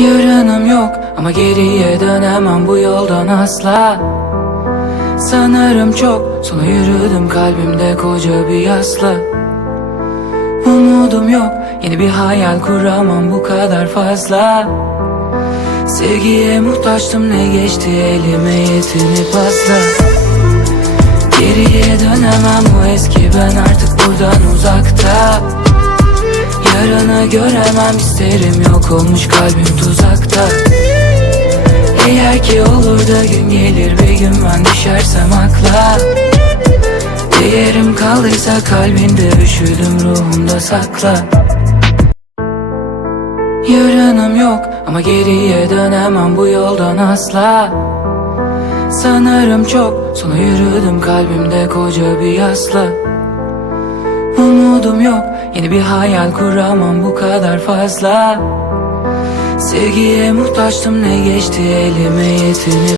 Yarınım yok ama geriye dönemem bu yoldan asla. Sanırım çok sonra yürüdüm, kalbimde koca bir yasla. Umudum yok, yeni bir hayal kuramam bu kadar fazla. Sevgiye muhtaçtım, ne geçti elime yetinip asla. Geriye dönemem, bu eski ben artık buradan uzakta. Yarını göremem, isterim, yok olmuş kalbim tuzakta. Eğer ki olur da gün gelir bir gün ben düşersem akla. Değerim kaldıysa kalbinde, üşüdüm ruhumda sakla. Yarınım yok ama geriye dönemem bu yoldan asla. Sanırım çok sonra yürüdüm, kalbimde koca bir yasla. Umudum yok, yeni bir hayal kuramam bu kadar fazla. Sevgiye muhtaçtım, ne geçti elime yetinip